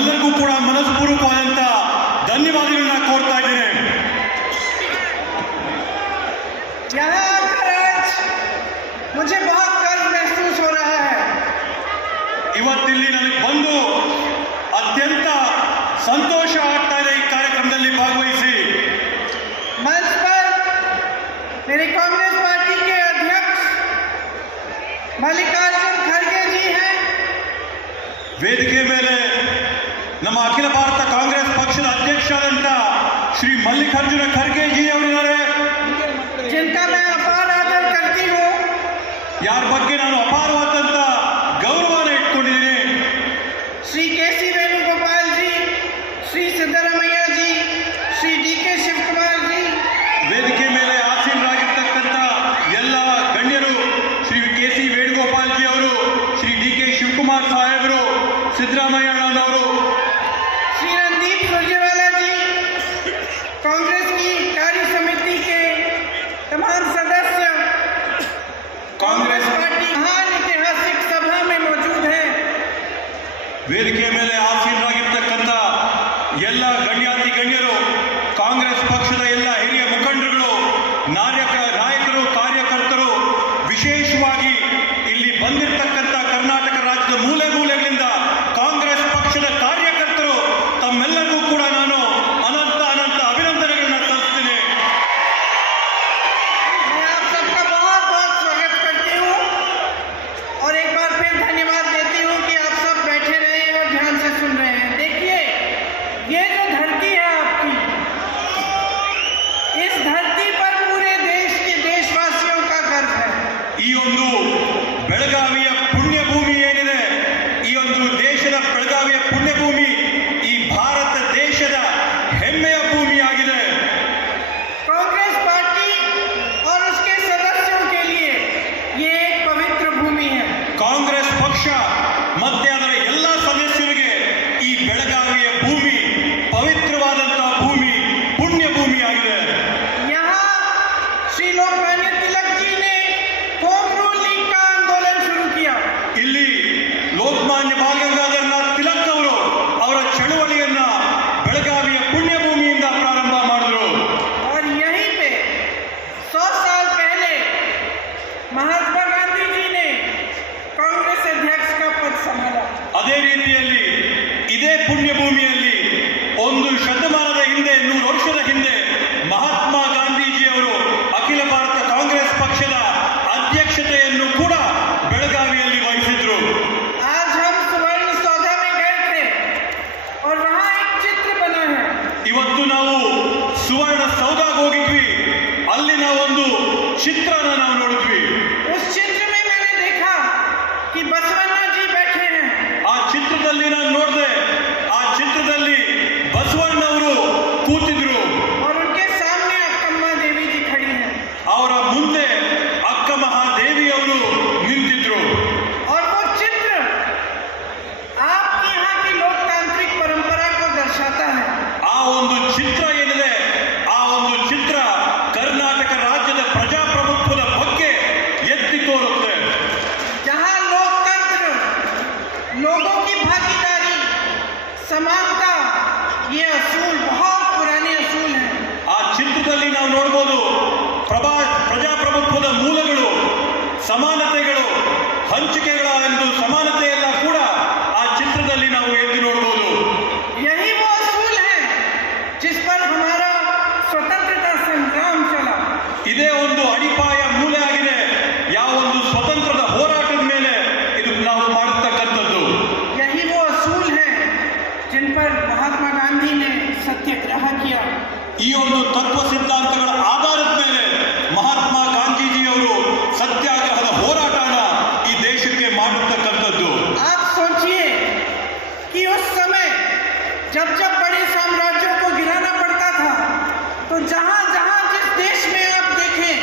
ತಮ್ಮೆಲ್ಲರಿಗೂ ಕೂಡ ಮನಸ್ಪೂರ್ವಕವಾದಂತ ಧನ್ಯವಾದಗಳನ್ನ ಕೋರ್ತಾ ಇದ್ದೇನೆ. मुझे बहुत गर्व महसूस हो रहा है. ಇವತ್ತಿಲ್ಲಿ ನನಗೆ ಬಂದು ಅತ್ಯಂತ ಸಂತೋಷ ಆಗ್ತಾ ಇದೆ ಈ ಕಾರ್ಯಕ್ರಮದಲ್ಲಿ ಭಾಗವಹಿಸಿ. मंच पर मेरी कांग्रेस पार्टी के अध्यक्ष मल्लिकार्जुन खड़गे जी हैं. ವೇದಿಕೆ ಮೇಲೆ ನಮ್ಮ ಅಖಿಲ ಭಾರತ ಕಾಂಗ್ರೆಸ್ ಪಕ್ಷದ ಅಧ್ಯಕ್ಷರಾದಂತ ಶ್ರೀ ಮಲ್ಲಿಕಾರ್ಜುನ ಖರ್ಗೆ ಜಿ ಅವರಿದ್ದಾರೆ, जिनका मैं अपार आदर करती हूँ. ಯಾರ ಬಗ್ಗೆ ನಾನು ಅಪಾರವಾದಂತ ಗೌರವನ ಇಟ್ಕೊಂಡಿದ್ದೀನಿ. श्री केसी वेणुगोपाल जी, श्री सिद्धरामಯ್ಯ जी, श्री डी.के. ಶಿವಕುಮಾರ್ जी. ವೇದಿಕೆ ಮೇಲೆ ಆಸೀನರಾಗಿರ್ತಕ್ಕಂಥ ಎಲ್ಲ ಗಣ್ಯರು, ಶ್ರೀ ಕೆ.ಸಿ. ವೇಣುಗೋಪಾಲ್ ಜಿ ಅವರು, ಶ್ರೀ ಡಿ.ಕೆ. ಶಿವಕುಮಾರ್ ಸಾಹೇಬರು, ಸಿದ್ದರಾಮಯ್ಯ ಅಣ್ಣನವರು, श्री रणदीप सुरजेवाला जी, कांग्रेस की कार्य समिति के तमाम सदस्य, कांग्रेस पार्टी महान ऐतिहासिक सभा में मौजूद हैं. ವೇದಿಕೆ ಮೇಲೆ ಆಸೀನರಾಗಿರ್ತಕ್ಕಂಥ ಎಲ್ಲ ಗಣ್ಯಾತಿ ಗಣ್ಯರು, ಕಾಂಗ್ರೆಸ್ ಪಕ್ಷದ ಎಲ್ಲ ಹಿರಿಯ ಮುಖಂಡರುಗಳು, ನಾಯಕರು, ಕಾರ್ಯಕರ್ತರು, ವಿಶೇಷವಾಗಿ ಇಲ್ಲಿ ಬಂದಿರತಕ್ಕಂಥ ಕರ್ನಾಟಕ ರಾಜ್ಯದ ಮೂಲೆ ಮೂಲೆಗಳಿಂದ ಕಾಂಗ್ರೆಸ್ ಪಕ್ಷದ ಕಾರ್ಯಕರ್ತರು, ತಮ್ಮೆಲ್ಲರಿಗೂ ಕೂಡ ನಾನು ಅನಂತ ಅಭಿನಂದನೆಗಳನ್ನ ಸಲ್ಲಿಸ್ತೇನೆ. मैं आप सबका बहुत बहुत स्वागत करती हूँ और एक बार फिर धन्यवाद देती हूँ कि आप सब बैठे रहे और ध्यान से सुन रहे हैं. देखिए, ये जो धरती है आपकी, इस धरती पर पूरे देश के देशवासियों का गर्व है. ಈ ಒಂದು ಬೆಳಗಾವಿಯ ಪುಣ್ಯ ಭೂಮಿ ಏನಿದೆ, ಈ ಒಂದು ದೇಶದ ಬೆಳಗಾವಿಯ ಪುಣ್ಯ ಭೂಮಿ ಈ ಭಾರತ ದೇಶದ ಹೆಮ್ಮೆಯ ಭೂಮಿಯಾಗಿದೆ. कांग्रेस पार्टी और उसके सदस्यों के लिए ये एक पवित्र भूमि है. ಕಾಂಗ್ರೆಸ್ ಪಕ್ಷ ಮತ್ತೆ ಅದರ ಎಲ್ಲ ಸದಸ್ಯರಿಗೆ ಈ ಬೆಳಗಾವಿಯ ಭೂಮಿ ಪವಿತ್ರವಾದಂತಹ ಭೂಮಿ, ಪುಣ್ಯ ಭೂಮಿಯಾಗಿದೆ. यहाँ श्री लोकमान्य तिलक जी ने होम रूल लीग का आंदोलन शुरू किया. ಇಲ್ಲಿ ಲೋಕಮಾನ್ಯ ಬಾಲಗಂಗಾಧರನಾಥ್ ತಿಲಕ್ ಅವರು ಅವರ ಚಳವಳಿಯನ್ನ ಬೆಳಗಾವಿಯ ಪುಣ್ಯ ಭೂಮಿಯಿಂದ ಪ್ರಾರಂಭ ಮಾಡಿದ್ರು. और यहीं पे 100 साल पहले महात्मा गांधी जी ने कांग्रेस अध्यक्ष का पद संभाला. ಅದೇ ರೀತಿಯಲ್ಲಿ ಇದೇ ಪುಣ್ಯ ಭೂಮಿಯಲ್ಲಿ ಒಂದು ಶತಮಾನದ ಹಿಂದೆ, 100 ವರ್ಷದ ಹಿಂದೆ ಮಹಾತ್ಮ ಗಾಂಧೀಜಿಯವರು ಅಖಿಲ ಭಾರತ ಕಾಂಗ್ರೆಸ್ ಪಕ್ಷದ ಅಧ್ಯಕ್ಷತೆಯನ್ನು ಕೂಡ ಬೆಳಗಾವಿಯಲ್ಲಿ ವಹಿಸಿದ್ರು. आज हम सुवर्ण सौधा में गए थे और वहाँ एक चित्र बना है. ಇವತ್ತು ನಾವು ಸುವರ್ಣ ಸೌಧಗೆ ಹೋಗಿದ್ವಿ, ಅಲ್ಲಿ ನಾವೊಂದು ಚಿತ್ರನ ನಾವು ನೋಡಿದ್ವಿ. उस चित्र में मैंने देखा कि बसवन्ना जी बैठे हैं. ಆ ಚಿತ್ರದಲ್ಲಿ ನಾನು ನೋಡಿದೆ, ಆ ಚಿತ್ರದಲ್ಲಿ ಬಸವಣ್ಣವರು ಕೂತಿದ್ರು, और उनके सामने अक्कम्मा देवी जी खड़ी हैं. ಅವರ ಮುಂದೆ ಅಕ್ಕ ಮಹಾದೇವಿ ಅವರು ನಿಂತಿದ್ರು. और वो चित्र आपके यहाँ की लोकतांत्रिक परंपरा को दर्शाता है. ಆ ಒಂದು ಚಿತ್ರ ಏನಿದೆ, ಆ ಒಂದು ಚಿತ್ರ ಕರ್ನಾಟಕ ರಾಜ್ಯದ ಪ್ರಜಾಪ್ರಭುತ್ವದ ಬಗ್ಗೆ ಎತ್ತಿ ತೋರುತ್ತೆ. जहाँ लोकतंत्र, लोगों की भागीदारी, समानता, ये असूल बहुत पुराने असूल हैं. ಆ ಚಿತ್ರದಲ್ಲಿ ನಾವು ನೋಡ್ಬೋದು ಪ್ರಜಾಪ್ರಭುತ್ವದ ಮೂಲಗಳು, ಸಮಾನತೆಗಳು, ಹಂಚಿಕೆಗಳ ಒಂದು ಸಮಾನತೆ ಎಲ್ಲ ಕೂಡ ಆ ಚಿತ್ರದಲ್ಲಿ ನಾವು ಎದ್ದು ನೋಡ್ಬೋದು. यही वो असूल है जिस पर हमारा स्वतंत्रता संग्राम चला. ಇದೇ ಒಂದು ಅಡಿಪಾಯ ಮೂಲೆ ಆಗಿದೆ, ಯಾವ ಒಂದು ಸ್ವತಂತ್ರದ ಹೋರಾಟದ ಮೇಲೆ ಇದು ನಾವು ಮಾಡತಕ್ಕಂಥದ್ದು. यही वो असूल है जिन पर महात्मा गांधी ने सत्याग्रह किया. ಈ ಒಂದು ತತ್ವ ಸಿದ್ಧಾಂತಗಳ ಆಧಾರದ ಮೇಲೆ ಮಹಾತ್ಮ ಗಾಂಧೀಜಿಯವರು ಸತ್ಯಾಗ್ರಹದ ಹೋರಾಟನ ಈ ದೇಶಕ್ಕೆ ಮಾಡತಕ್ಕಂಥದ್ದು. आप सोचिए कि उस समय जब जब बड़े साम्राज्यों को गिराना पड़ता था, तो जहां जहां जिस देश में आप देखें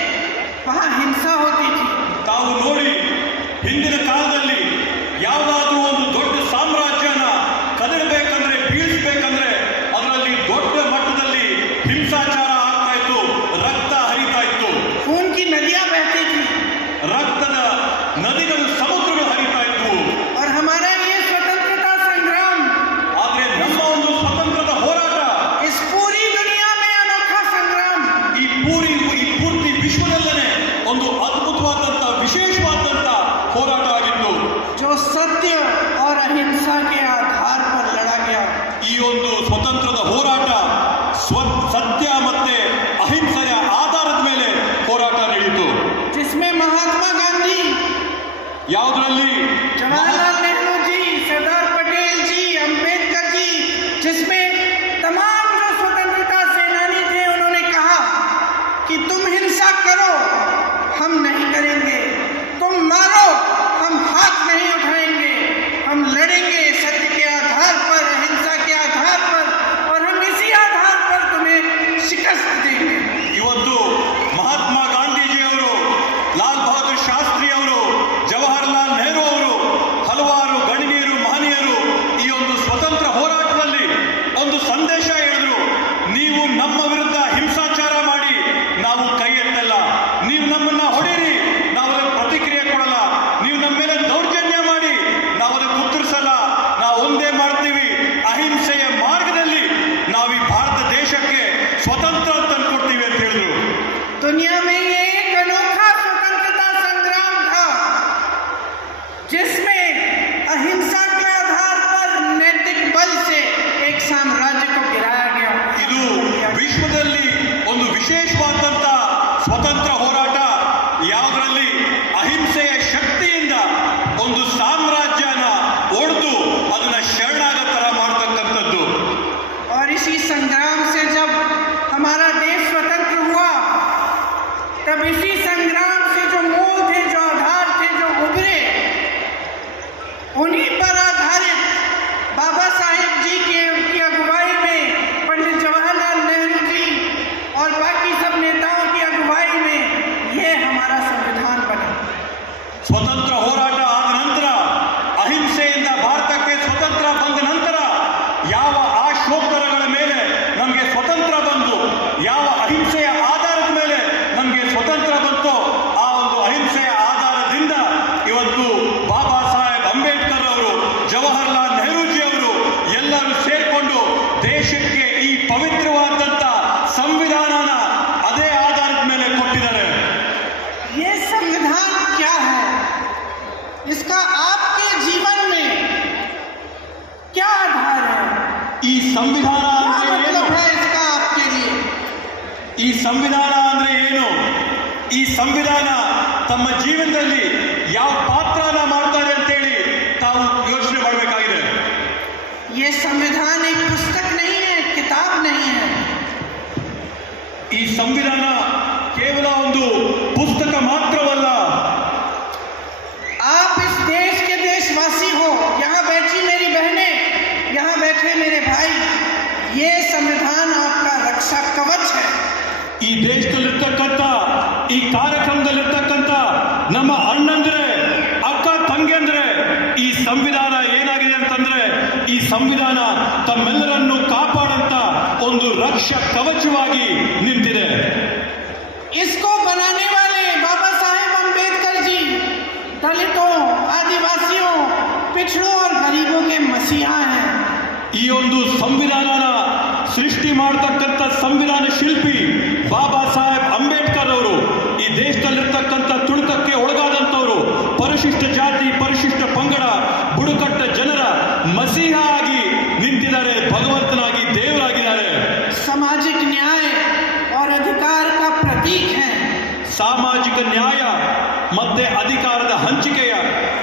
वहां हिंसा होती थी. ತಾವು ನೋಡಿ, ಹಿಂದಿನ ಕಾಲದಲ್ಲಿ ಯಾವುದಾದ್ರೂ ಒಂದು ದೊಡ್ಡ ಸಾಮ್ರಾಜ್ಯನ ಕದಡಬೇಕಂದ್ರೆ, ಬೀಳಿಸಬೇಕಂದ್ರೆ ಅದರಲ್ಲಿ ದೊಡ್ಡ ಮಟ್ಟದಲ್ಲಿ ಹಿಂಸಾಚಾರ ಆಗ್ತಾ ಇತ್ತು, ರಕ್ತ ಹರಿತಾ ಇತ್ತು, खून की नदियां बहती थी. ರಕ್ತದ ನದಿಗಳು, ಸಮುದ್ರಗಳು ಹರಿತಾ ಇದ್ವು. और हमारा ये स्वतंत्रता संग्राम ಆದ್ರೆ ಒಂದು ಸ್ವತಂತ್ರದ ಹೋರಾಟ ಸತ್ಯ ಮತ್ತೆ ಅಹಿಂಸೆಯ ಆಧಾರದ ಮೇಲೆ ಹೋರಾಟ ನಡೆಯಿತು. जिसमें महात्मा गांधी, ಯಾವುದರಲ್ಲಿ जवाहरलाल नेहरू जी, सरदार पटेल जी, अंबेडकर जी, जिसमें तमाम जो स्वतंत्रता सेनानी थे, उन्होंने कहा कि तुम हिंसा करो, हम नहीं करेंगे, तुम मारो, हम हाथ नहीं उठाएंगे, हम लड़ेंगे सत्य के आधार पर, अहिंसा के आधार पर, और हम इसी आधार पर तुम्हें शिकस्त देंगे. ಇವತ್ತು ಮಹಾತ್ಮ ಗಾಂಧೀಜಿಯವರು, ಲಾಲ್ ಬಹದ್ದೂರ್ ಶಾಸ್ತ್ರಿ ಅವರು, ಜವಾಹರ್ಲಾಲ್ ನೆಹರು ಅವರು, ಹಲವಾರು ಗಣ್ಯರು ಮಹನೀಯರು ಈ ಒಂದು ಸ್ವತಂತ್ರ ಹೋರಾಟದಲ್ಲಿ ಒಂದು ಸಂದೇಶ ಹೇಳಿದ್ರು. ನೀವು ನಮ್ಮ ವಿರುದ್ಧ ಹಿಂಸಾಚಾರ ಮಾಡಿ ನಾವು ಕೈ ಎತ್ತಲ್ಲ, ನೀವು ನಮ್ಮನ್ನ ಹೊಡೆಯಿರಿ ನಾವು ಅದಕ್ಕೆ ಪ್ರತಿಕ್ರಿಯೆ ಕೊಡಲ್ಲ, ನೀವು ನಮ್ಮ ಮೇಲೆ ದೌರ್ಜನ್ಯ ಮಾಡಿ ನಾವು ಅದಕ್ಕೆ ಉತ್ತರಿಸಲ್ಲ, ನಾವು ಒಂದೇ ಮಾಡ್ತೀವಿ, ಅಹಿಂಸೆಯ ಮಾರ್ಗದಲ್ಲಿ ನಾವು ಈ ಭಾರತ ದೇಶಕ್ಕೆ ಸ್ವತಂತ್ರ ತಂದುಕೊಡ್ತೀವಿ ಅಂತ ಹೇಳಿದ್ರು. दुनिया में ये एक अनोखा स्वतंत्रता संग्राम था जिसमें अहिंसा के आधार पर नैतिक बल से एक साम्राज्य को गिराया गया. ಇದು ವಿಶ್ವದಲ್ಲಿ ಒಂದು ವಿಶೇಷವಾದಂತ ಸ್ವತಂತ್ರ ಹೋರಾಟ, ಯಾವುದರಲ್ಲಿ ಅಹಿಂಸೆಯ ಶಕ್ತಿಯಿಂದ ಒಂದು ಸಾಮ್ರಾಜ್ಯನ ಒಡೆದು ಅದನ್ನ ಶರಣಾಗತರ ಮಾಡತಕ್ಕಂಥದ್ದು. और इसी संग्राम से जब हमारा देश स्वतंत्र हुआ, तब इसी संग्राम से जो मूल थे, जो आधार थे, जो उभरे, उन्हीं पर आधारित बाबा साहेब जी की अगुवाई में, पंडित जवाहरलाल नेहरू जी और बाकी सब नेताओं की अगुवाई में ये हमारा संविधान बना. ಸ್ವತಂತ್ರ ಹೋರಾಟ ಆದ ನಂತರ, ಅಹಿಂಸೆಯಿಂದ ಭಾರತಕ್ಕೆ ಸ್ವತಂತ್ರ ಬಂದ ನಂತರ ಯಾವ ಆಶೋತ್ತರಗಳ ಮೇಲೆ ನಮಗೆ ಸ್ವತಂತ್ರ ಬಂತು, ಯಾವ ಅಹಿಂಸೆಯ ಆಧಾರದ ಮೇಲೆ ನಮಗೆ ಸ್ವತಂತ್ರ ಬಂತು, ಆ ಒಂದು ಅಹಿಂಸೆಯ ಆಧಾರದಿಂದ ಇವತ್ತು ಬಾಬಾ ಸಾಹೇಬ್ ಅಂಬೇಡ್ಕರ್ ಅವರು, ಜವಾಹರ್ಲಾಲ್ ನೆಹರೂಜಿ ಅವರು ಎಲ್ಲರೂ ಸೇರಿಕೊಂಡು ದೇಶಕ್ಕೆ ಈ ಪವಿತ್ರವಾದಂತ ಸಂವಿಧಾನನ ಅದೇ ಆಧಾರದ ಮೇಲೆ ಕೊಟ್ಟಿದ್ದಾರೆ. ये संविधान क्या है, इसका आपके जीवन में क्या आधार है, ಈ ಸಂವಿಧಾನ क्या ಅಂದ್ರೆ ಏನು? मतलब है इसका आपके लिए? ಈ ಸಂವಿಧಾನ ಅಂದ್ರೆ ಏನು? ಈ ಸಂವಿಧಾನ ತಮ್ಮ ಜೀವನದಲ್ಲಿ ಯಾವ ಪಾತ್ರನ ಮಾಡ್ತಾರೆ ಅಂತೇಳಿ ತಾವು ಯೋಚನೆ ಮಾಡಬೇಕಾಗಿದೆ. ये संविधान एक पुस्तक नहीं है, किताब नहीं है. ಈ ಸಂವಿಧಾನ ಕೇವಲ ಒಂದು ಪುಸ್ತಕ ಮಾತ್ರವಲ್ಲ. आप इस देश के देशवासी हो, यहाँ बैठी मेरी बहनें, यहाँ बैठे मेरे भाई, ये संविधान आपका रक्षा कवच है. ಈ ದೇಶದಲ್ಲಿರ್ತಕ್ಕಂಥ, ಈ ಕಾರ್ಯಕ್ರಮದಲ್ಲಿರ್ತಕ್ಕಂಥ ನಮ್ಮ ಅಣ್ಣಂದ್ರೆ, ಅಕ್ಕ ತಂಗಿಯಂದ್ರೆ, ಈ ಸಂವಿಧಾನ ಏನಾಗಿದೆ ಅಂತಂದ್ರೆ, ಈ ಸಂವಿಧಾನ ತಮ್ಮೆಲ್ಲರನ್ನು ಕಾಪಾಡಂತ ಒಂದು ರಕ್ಷಾ ಕವಚವಾಗಿ ನಿಂತಿದೆ. इसको बनाने वाले बाबा साहेब अंबेडकर जी दलितों, आदिवासियों, पिछड़ों और गरीबों के मसीहा हैं. ಈ ಒಂದು ಸಂವಿಧಾನನ ಸೃಷ್ಟಿ ಮಾಡತಕ್ಕಂಥ ಸಂವಿಧಾನ ಶಿಲ್ಪಿ ಬಾಬಾ ಸಾಹೇಬ್ ಅಂಬೇಡ್ಕರ್ ಅವರು ಈ ದೇಶದಲ್ಲಿರ್ತಕ್ಕಂಥ ತುಳಿತಕ್ಕೆ ಒಳಗಾದಂಥವರು, ಪರಿಶಿಷ್ಟ ಜಾತಿ, ಪರಿಶಿಷ್ಟ ಪಂಗಡ, ಬುಡಕಟ್ಟ ಜನರ ಮಸೀಹ ಆಗಿ ನಿಂತಿದ್ದಾರೆ, ಭಗವಂತನಾಗಿ ದೇವರಾಗಿದ್ದಾರೆ. सामाजिक न्याय और अधिकार का प्रतीक है. ಸಾಮಾಜಿಕ ನ್ಯಾಯ ಮತ್ತೆ ಅಧಿಕಾರದ ಹಂಚಿಕೆಯ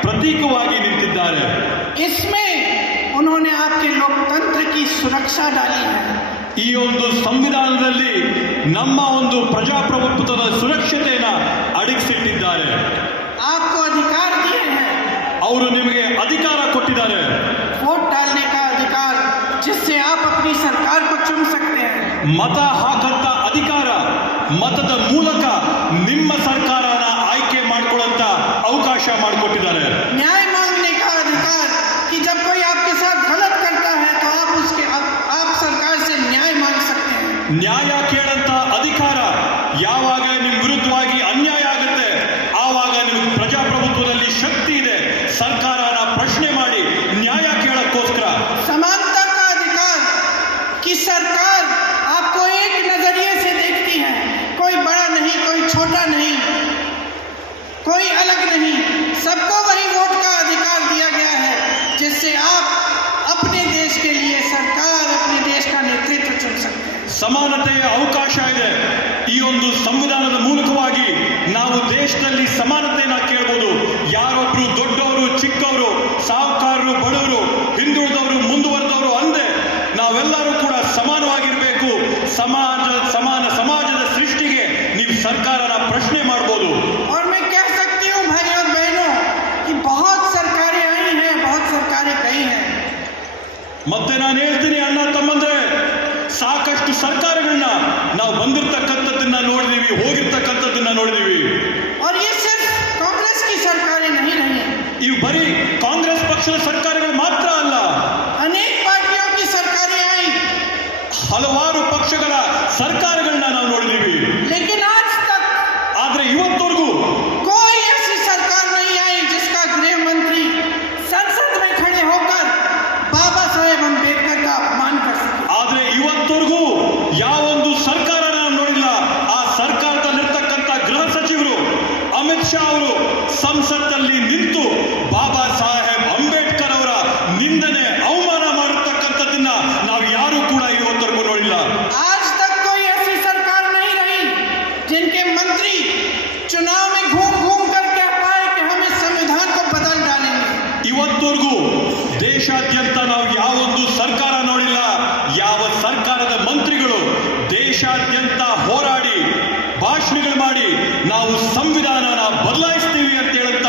ಪ್ರತೀಕವಾಗಿ ನಿಂತಿದ್ದಾರೆ. इसमें उन्होंने आपके लोकतंत्र की सुरक्षा डाली है. ಈ ಒಂದು ಸಂವಿಧಾನದಲ್ಲಿ ನಮ್ಮ ಒಂದು ಪ್ರಜಾಪ್ರಭುತ್ವದ ಸುರಕ್ಷತೆಯನ್ನ ಅಡಗಿಸಿಟ್ಟಿದ್ದಾರೆ. आपको अधिकार दिए हैं, ಅವರು ನಿಮಗೆ ಅಧಿಕಾರ ಕೊಟ್ಟಿದ್ದಾರೆ, वोट डालने का अधिकार, जिससे आप अपनी सरकार को चुन सकते हैं. ಮತ ಹಾಕಂತ ಅಧಿಕಾರ, ಮತದ ಮೂಲಕ ನಿಮ್ಮ ಸರ್ಕಾರನ ಆಯ್ಕೆ ಮಾಡಿಕೊಳ್ಳಂತ ಅವಕಾಶ ಮಾಡಿಕೊಟ್ಟಿದ್ದಾರೆ. न्याय मांगने का अधिकार, कि जब कोई आपके साथ गलत करता है तो आप सरकार से न्याय मांग सकते हैं. ನ್ಯಾಯ ಕೇಳಂತ ಅಧಿಕಾರ, ಯಾವಾಗ ನಿಮ್ಮ ವಿರುದ್ಧವಾಗಿ ಅನ್ಯಾಯ ಆಗುತ್ತೆ ಆವಾಗ ನಿಮಗೆ ಪ್ರಜಾಪ್ರಭುತ್ವದಲ್ಲಿ ಶಕ್ತಿ ಇದೆ, ಸರ್ಕಾರನ ಪ್ರಶ್ನೆ ಮಾಡಿ ನ್ಯಾಯ ಕೇಳಕ್ಕೋಸ್ಕರ. समानता का अधिकार, कि सरकार आपको एक नजरिए से देखती है, कोई बड़ा नहीं, कोई छोटा नहीं, कोई अलग नहीं, सबको वही वोट का ಸಮಾನತೆಯ ಅವಕಾಶ ಇದೆ. ಈ ಒಂದು ಸಂವಿಧಾನದ ಮೂಲಕವಾಗಿ ನಾವು ದೇಶದಲ್ಲಿ ಸಮಾನತೆಯನ್ನ ಕೇಳಬಹುದು. ಯಾರೊಬ್ರು ದೊಡ್ಡವರು ಚಿಕ್ಕವರು, ಸಾಹುಕಾರರು ಬಡವರು, ಹಿಂದುಳಿದವರು ಮುಂದುವರೆದವರು ಅಂದೆ ನಾವೆಲ್ಲರೂ ಕೂಡ ಸಮಾನವಾಗಿರಬೇಕು. ಸಮಾನ ಸಮಾಜದ ಸೃಷ್ಟಿಗೆ ನೀವು ಸರ್ಕಾರನ ಪ್ರಶ್ನೆ ಮಾಡಬಹುದು. और मैं कह सकती हूँ भाई और बहनों कि बहुत सरकारें आई हैं, बहुत सरकारें गई हैं. ಮತ್ತೆ ನಾನು ಹೇಳ್ತೀನಿ ಅಣ್ಣ ತಮ್ಮಂದ್ರೆ, ಸಾಕಷ್ಟು ಸರ್ಕಾರಗಳನ್ನ ನಾವು ಬಂದಿರತಕ್ಕಂಥದ್ದನ್ನ ನೋಡಿದೀವಿ, ಹೋಗಿರ್ತಕ್ಕಂಥದ್ದನ್ನ ನೋಡಿದೀವಿ. और ये सिर्फ कांग्रेस की सरकारें नहीं रही हैं. ಇವು ಬರೀ ಕಾಂಗ್ರೆಸ್ ಪಕ್ಷದ ಸರ್ಕಾರಗಳು ಮಾತ್ರ ಅಲ್ಲ, अनेक पार्टियों की सरकारें आई, ಹಲವಾರು ಪಕ್ಷಗಳ ಸರ್ಕಾರಗಳನ್ನ ನಾವು ನೋಡಿದೀವಿ. लेकिन आज तक ಆದ್ರೆ ಇವತ್ತವರೆಗೂ कोई ऐसी सरकार नहीं आई जिसका गृह मंत्री संसद में खड़े होकर बाबा साहेब अम्बेडकर का अपमान कर सके. ಆದ್ರೆ ಇವತ್ತವರೆಗೂ ಯಾವೊಂದು ಸರ್ಕಾರ ನಾವು ನೋಡಿಲ್ಲ. ಆ ಸರ್ಕಾರದಲ್ಲಿರ್ತಕ್ಕಂಥ ಗೃಹ ಸಚಿವರು ಅಮಿತ್ ಶಾ ಅವರು ಸಂಸತ್ತಲ್ಲಿ ನಿಂತು ಬಾಬಾ ಸಾಹೇಬ್ ಅಂಬೇಡ್ಕರ್ ಅವರ ನಿಂದನೆ ಅವಮಾನ ಮಾಡಿರ್ತಕ್ಕಂಥದ್ದನ್ನ ನಾವು ಯಾರು ಕೂಡ ಇವತ್ತವರೆಗೂ ನೋಡಿಲ್ಲ. आज तक कोई ऐसी सरकार नहीं रही जिनके मंत्री चुनाव में घूम घूम कर कह पाए कि हम इस संविधान को बदल डालेंगे. ಇವತ್ತವರೆಗೂ ದೇಶಾದ್ಯಂತ ನಾವು ಯಾವೊಂದು ಸರ್ಕಾರ ನೋಡಿಲ್ಲ, ಯಾವ ಸರ್ಕಾರದ ಮಂತ್ರಿಗಳು ದೇಶಾದ್ಯಂತ ಹೋರಾಡಿ ಭಾಷಣಗಳು ಮಾಡಿ ನಾವು ಸಂವಿಧಾನನ ಬದಲಾಯಿಸ್ತೀವಿ ಅಂತ ಹೇಳಂತ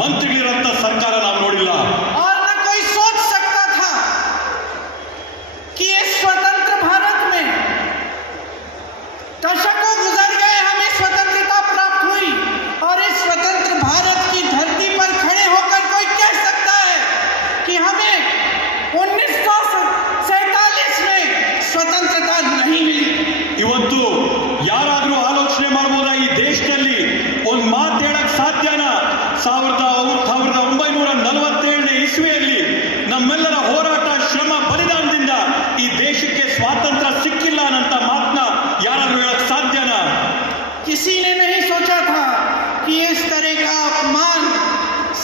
ಮಂತ್ರಿಗಳಿರಂತ ಸರ್ಕಾರ ನಾವು ನೋಡಿಲ್ಲ. और न कोई सोच सकता था कि इस स्वतंत्र भारत में दशकों गुजर गए, हमें स्वतंत्रता प्राप्त हुई और इस स्वतंत्र भारत की धरती पर खड़े होकर कोई कह सकता है कि हमें 1947 में स्वतंत्रता नहीं मिली. ಇವತ್ತು ಯಾರಾದ್ರೂ ಆಲೋಚನೆ ಮಾಡಬಹುದಾ ಈ ದೇಶದಲ್ಲಿ ಒಂದು ಮಾತು ಹೇಳಕ್ ಸಾಧ್ಯನಾ? 1947ನೇ ಇಸ್ವಿಯಲ್ಲಿ ನಮ್ಮೆಲ್ಲರ ಹೋರಾಟ, ಶ್ರಮ, ಬಲಿದಾನದಿಂದ ಈ ದೇಶಕ್ಕೆ ಸ್ವಾತಂತ್ರ್ಯ ಸಿಕ್ಕಿಲ್ಲ ಅನ್ನಂತ ಮಾತನ್ನ ಯಾರಾದ್ರೂ ಹೇಳಕ್ ಸಾಧ್ಯನಾ? किसी ने नहीं सोचा था कि इस तरह का अपमान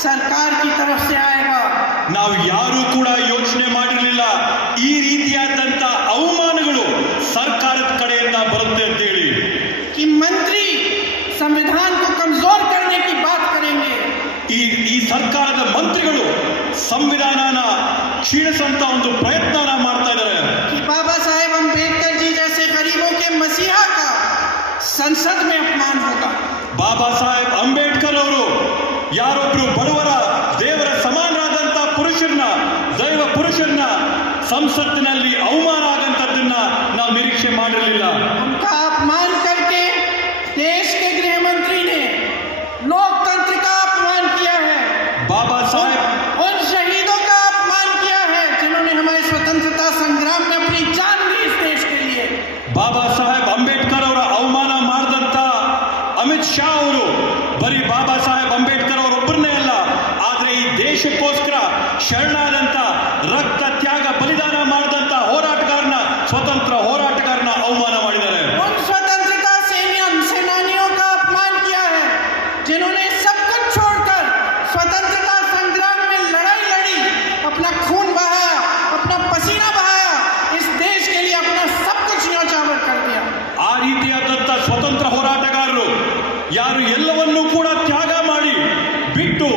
सरकार की तरफ से आएगा. ನಾವು ಯಾರು ಕೂಡ ಯೋಚನೆ ಮಾಡಿರಲಿಲ್ಲ ಈ ರೀತಿಯಾದಂತ ಅವಮಾನಗಳು ಸರ್ಕಾರದ ಕಡೆಯಿಂದ ಬರುತ್ತೆ ಅಂತ ಹೇಳಿ. कि मंत्री संविधान को कमजोर करने की बात करेंगे. ಈ ಸರ್ಕಾರದ ಮಂತ್ರಿಗಳು ಸಂವಿಧಾನನ ಕ್ಷೀಣಿಸಂತ ಒಂದು ಪ್ರಯತ್ನನ ಮಾಡ್ತಾ ಇದ್ದಾರೆ. कि बाबा साहेब अम्बेडकर जी जैसे गरीबों के मसीहा का संसद में अपमान होगा. ಬಾಬಾ ಸಾಹೇಬ್ ಅಂಬೇಡ್ಕರ್ ಅವರು ಯಾರೊಬ್ರು ಬಡವರ ದೇವರ ಸಮಾನರಾದಂತ ದೈವ ಪುರುಷರನ್ನ ಸಂಸತ್ತಿನಲ್ಲಿ ಅವಮಾನ ಆಗಂತದ್ದನ್ನ ನಾವು ನಿರೀಕ್ಷೆ ಮಾಡಿರಲಿಲ್ಲ. उनका अपमान करके देश के गृह मंत्री ने लोकतंत्र का अपमान किया है. ಬಾಬಾ ಸಾಹೇಬ್ उन शहीदों का अपमान किया है जिन्होंने हमारे स्वतंत्रता संग्राम में अपनी जान दी इस देश के लिए. ಬಾಬಾ ಸಾಹೇಬ್ ಅಂಬೇಡ್ಕರ್ ಅವರ ಅವಮಾನ ಮಾಡಿದಂತ ಅಮಿತ್ ಶಾ ಅವರು ಬರೀ ಬಾಬಾ ಸಾಹೇಬ್ ಅಂಬೇಡ್ಕರ್ ಅವರೊಬ್ಬರನ್ನೇ ಅಲ್ಲ, ಆದ್ರೆ ಈ ದೇಶಕ್ಕೋಸ್ಕರ ಶರಣಾದಂತ ರಕ್ತ ತ್ಯಾಗ ಬಲಿದಾನ ಮಾಡಿದಂತ ಹೋರಾಟಗಾರನ, ಸ್ವತಂತ್ರ ಹೋರಾಟಗಾರನ ಅವಮಾನ ಮಾಡಿದ್ದಾರೆ. उन स्वतंत्रता सेनानियों का अपमान किया है जिन्होंने सब कुछ छोड़कर स्वतंत्रता संग्राम में लड़ाई लड़ी, अपना खून बहाया, अपना पसीना बहाया, इस देश के लिए अपना सब कुछ न्योछावर कर दिया. ಆ ರೀತಿಯಾದಂತ ಸ್ವತಂತ್ರ ಹೋರಾಟಗಾರರು ಯಾರು ಎಲ್ಲವನ್ನೂ ಕೂಡ ತ್ಯಾಗ ಮಾಡಿ ಬಿಟ್ಟು